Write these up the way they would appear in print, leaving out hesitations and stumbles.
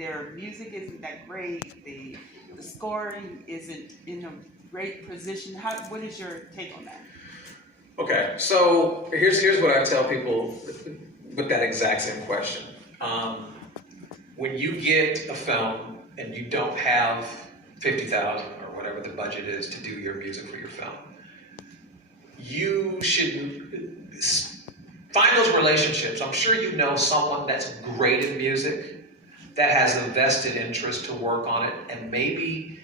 their music isn't that great, the scoring isn't in a great position. What is your take on that? Okay, so here's what I tell people with that exact same question. When you get a film and you don't have $50,000 or whatever the budget is to do your music for your film, you should find those relationships. I'm sure you know someone that's great in music that has a vested interest to work on it, and maybe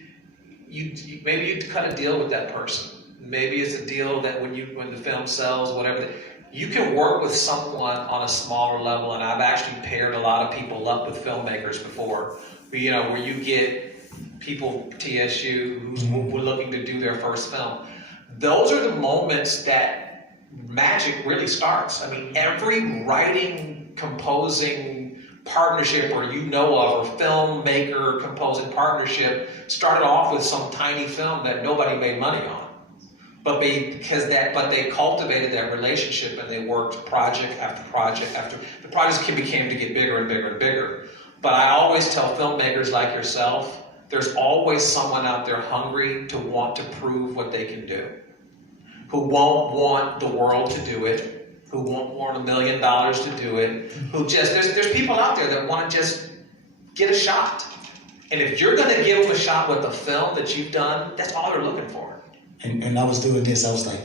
you cut a deal with that person. Maybe it's a deal that when the film sells, whatever, you can work with someone on a smaller level. And I've actually paired a lot of people up with filmmakers before, where you get people, TSU, who are looking to do their first film. Those are the moments that magic really starts. I mean, every writing, composing partnership or of, or filmmaker composing partnership started off with some tiny film that nobody made money on. But they cultivated that relationship and they worked project after project after the projects became to get bigger and bigger and bigger. But I always tell filmmakers like yourself, there's always someone out there hungry to want to prove what they can do, who won't want the world to do it, who won't want $1 million to do it, there's people out there that want to just get a shot. And if you're going to give them a shot with the film that you've done, that's all they're looking for. And I was doing this, I was like,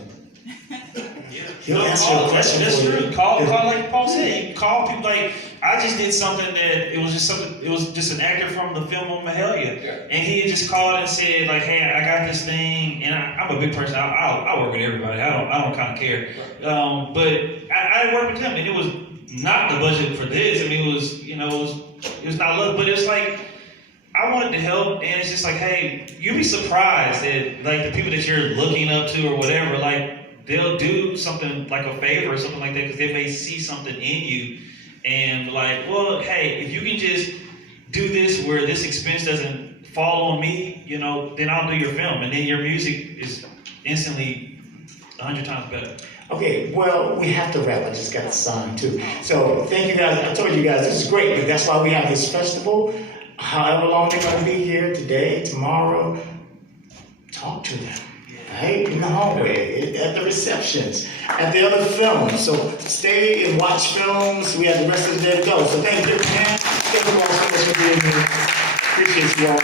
he'll answer call, a question that's for true. you. Call like Paul said. You call people like, I just did something that it was just an actor from the film on Mahalia. Yeah. And he had just called and said, like, hey, I got this thing, and I'm a big person. I work with everybody. I don't kind of care. But I worked with him, and it was not the budget for this. I mean, it was not love, but it was like, I wanted to help, and it's just like, hey, you'd be surprised that like the people that you're looking up to or whatever, like they'll do something like a favor or something like that because they may see something in you, and like, well, hey, if you can just do this where this expense doesn't fall on me, then I'll do your film, and then your music is instantly 100 times better. Okay, well, we have to wrap. I just got the sign too. So thank you guys. I told you guys this is great, but that's why we have this festival. However long they're going to be here, today, tomorrow, talk to them, right? In the hallway, at the receptions, at the other films. So stay and watch films. We have the rest of the day to go. So thank you, man. Thank you all so much for being here. Appreciate you all.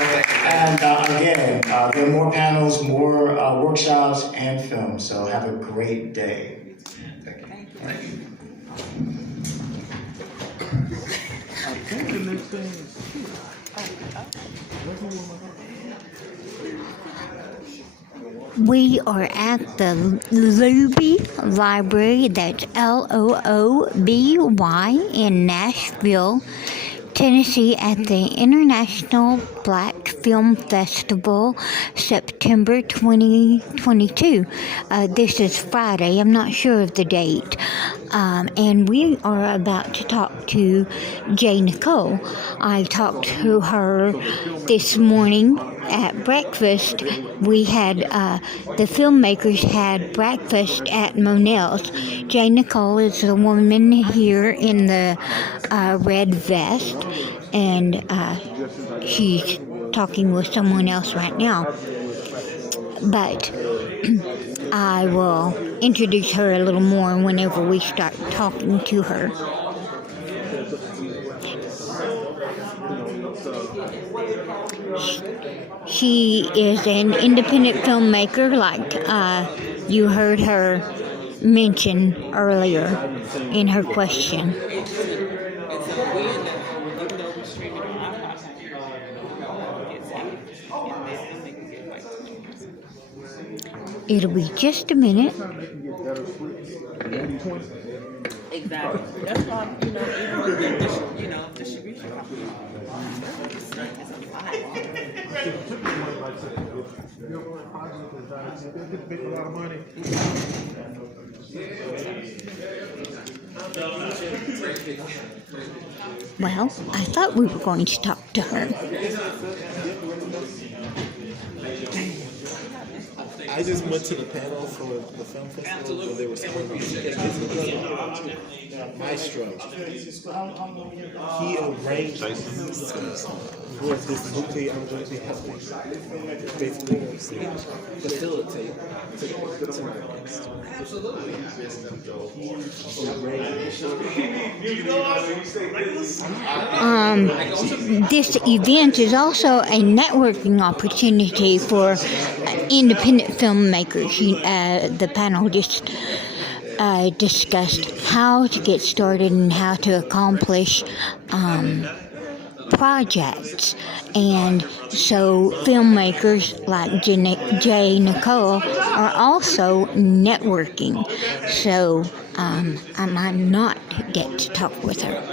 And again, there are more panels, more workshops, and films. So have a great day. Thank you. Thank you. I think the next thing is we are at the Looby Library, that's Looby in Nashville, Tennessee, at the International Black Film Festival, September 2022. This is Friday. I'm not sure of the date. And we are about to talk to Jay Nicole. I talked to her this morning at breakfast. We had, the filmmakers had breakfast at Monell's. Jay Nicole is the woman here in the red vest, and she's talking with someone else right now. But I will introduce her a little more whenever we start talking to her. She is an independent filmmaker, like you heard her mention earlier in her question. It'll be just a minute. Exactly. That's why, even with the distribution company, it's a lot. Well, I thought we were going to talk to her. I I just went to the panel for the film festival where they were supposed to be Maestro. He arranged with this movie I'm going to be helping basically facilitate This event is also a networking opportunity for independent filmmakers. The panel just discussed how to get started and how to accomplish projects. And so filmmakers like Jay Nicole are also networking. So I might not get to talk with her.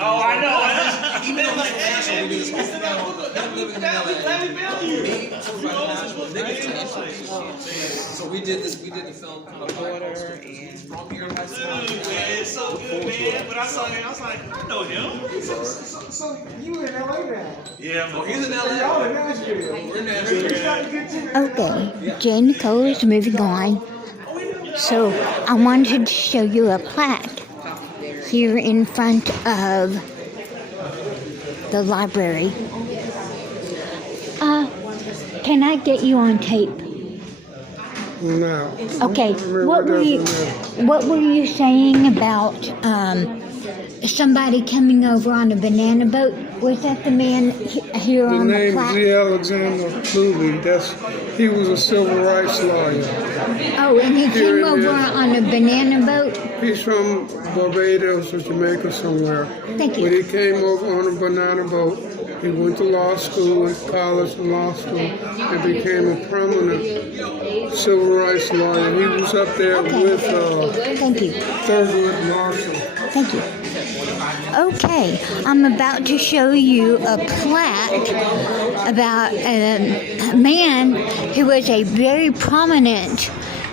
Oh, I know. He meant like So we did the film kind of Daughter and from here. man, it's so good, man. When I saw him, I was like, I know him. So you in LA now? Yeah, I'm He's in LA. Y'all in Nashville. We're in Nashville. Okay, Jay Nicole is moving on. So I wanted to show you a plaque here in front of the library. Can I get you on tape? No. Okay. What were you saying about somebody coming over on a banana boat? Was that the man here The on the name plaque? Z. Alexander Luby. He was a civil rights lawyer. Oh, and he came Here it over is. on a banana boat? He's from Barbados or Jamaica somewhere. Thank you. When he came over on a banana boat, he went to law school, went to college and law school, and became a prominent civil rights lawyer. He was up there with Thank you. Thurgood Marshall. Thank you. Okay, I'm about to show you a plaque about a man who was a very prominent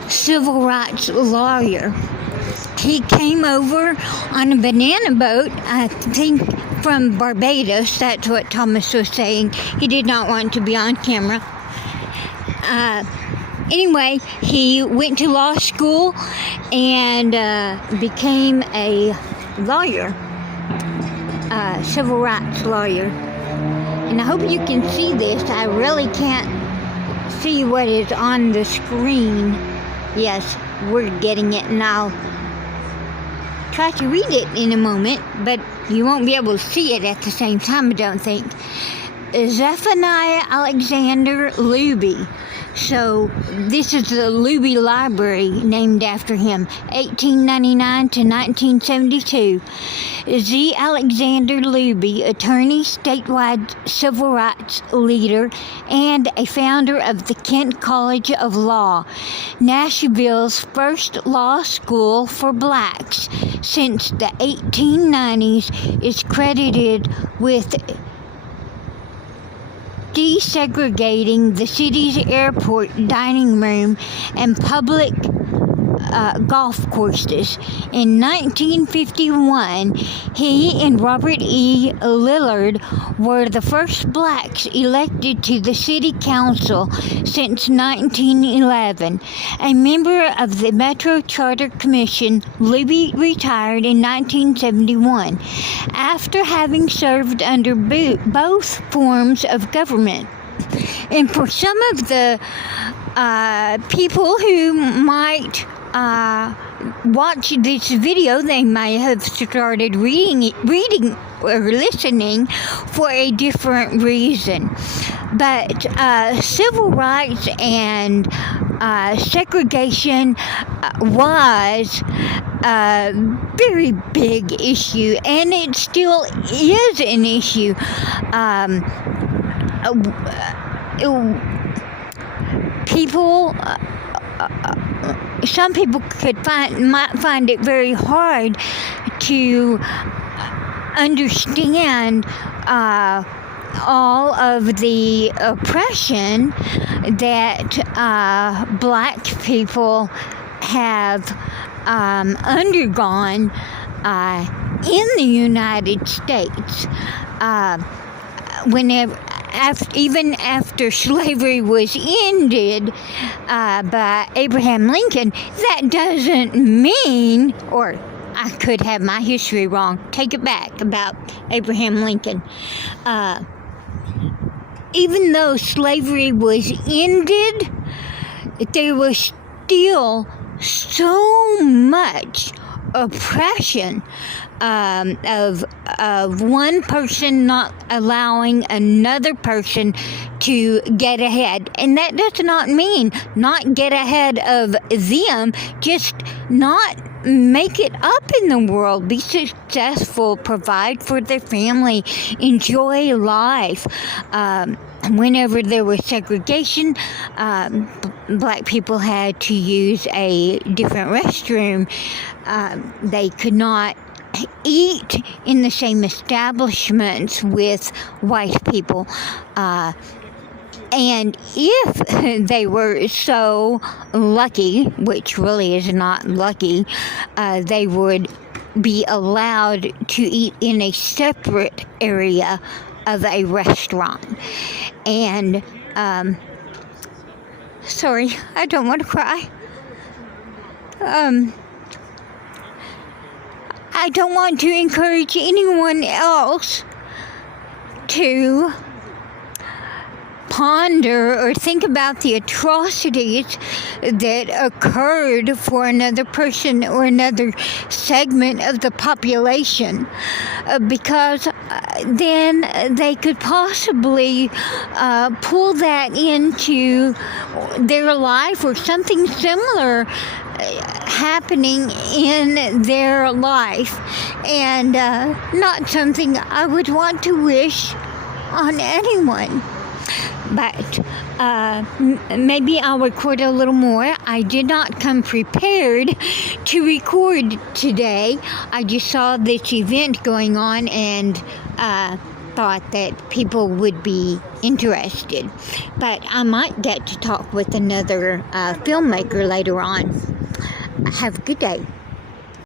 civil rights lawyer. He came over on a banana boat, I think from Barbados. That's what Thomas was saying. He did not want to be on camera. Anyway, he went to law school and became a lawyer, civil rights lawyer. And I hope you can see this. I really can't see what is on the screen. Yes, we're getting it, and I'll try to read it in a moment, but you won't be able to see it at the same time, I don't think. Zephaniah Alexander Luby. So this is the Luby Library, named after him, 1899 to 1972. Z. Alexander Luby, attorney, statewide civil rights leader, and a founder of the Kent College of Law, Nashville's first law school for blacks since the 1890s, is credited with desegregating the city's airport dining room and public golf courses. In 1951, he and Robert E. Lillard were the first blacks elected to the city council since 1911. A member of the Metro Charter Commission, Luby retired in 1971 after having served under both forms of government. And for some of the people who might watch this video, they may have started reading or listening for a different reason. But civil rights and segregation was a very big issue, and it still is an issue. Some people might find it very hard to understand all of the oppression that black people have undergone in the United States. even after slavery was ended by Abraham Lincoln, that doesn't mean, or I could have my history wrong. Take it back about Abraham Lincoln. Even though slavery was ended, there was still so much oppression of one person not allowing another person to get ahead. And that does not mean not get ahead of them, just not make it up in the world, be successful, provide for their family, enjoy life. Whenever there was segregation, black people had to use a different restroom. They could not eat in the same establishments with white people. And if they were so lucky, which really is not lucky, they would be allowed to eat in a separate area of a restaurant. And, sorry, I don't want to cry. I don't want to encourage anyone else to ponder or think about the atrocities that occurred for another person or another segment of the population, because then they could possibly pull that into their life or something similar happening in their life, and not something I would want to wish on anyone. But maybe I'll record a little more. I did not come prepared to record today. I just saw this event going on and thought that people would be interested. But I might get to talk with another filmmaker later on. Have a good day.